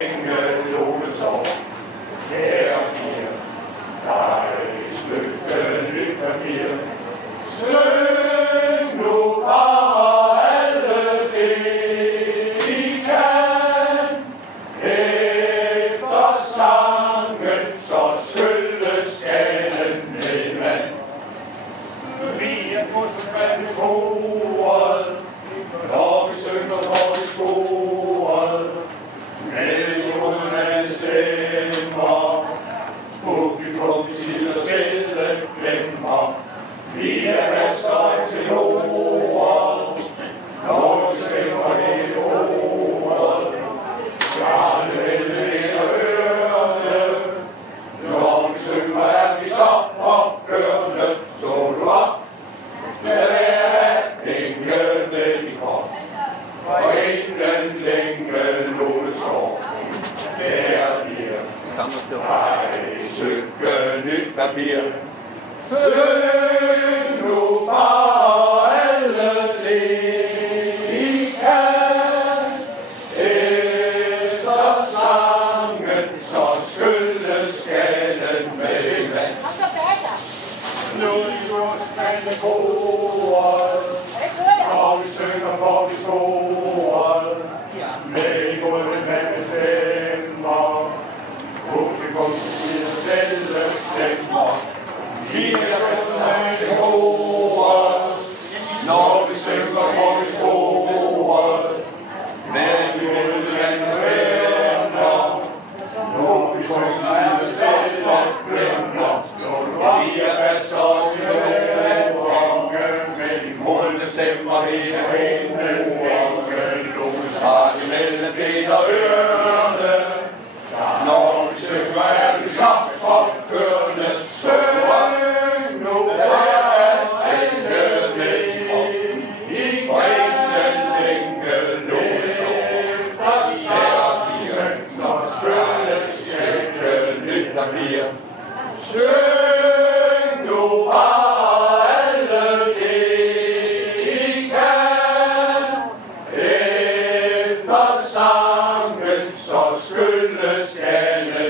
Engelolsår, kære piger, der et stykke nyt papir. Syng nu bare alle det, I kan. Efter sangen, så skyldes skalen med vand. Vi er fotografe koret, når vi synger for i skoret. Med jordens stemmer, publikum til at selv glemmer. Vi er masser til ordet, når vi stemmer hele ordet. Gerne vælge ørerne, når vi synger er vi så opførende. Så du op, lad være englene i krop, og ingen længe lodesår. Kære piger, ej, stykke nyt papir. Syng nu bare alle det, I kan. Efter sangen, så skyldes skalen med vand. Nu i jordens koret, når vi synger for de store. Med jordens stemmer, publikum til at selv glemmer. Vi er bedre til ordet, når vi synger for de store. Men vi vil gerne stemmer, når vi synger til selv glemmer. Vi er bedre til ordet, med de målende stemmer hele himlen. Har de mellem ben og ørerne, når vi synger er vi så opførende. Syng nu er alle med, I bringen længe lodesår. Kære piger, så skyldes skægge nyt papir. Syng nu bare alle det, I kan. Efter sangen, så skyldes skægge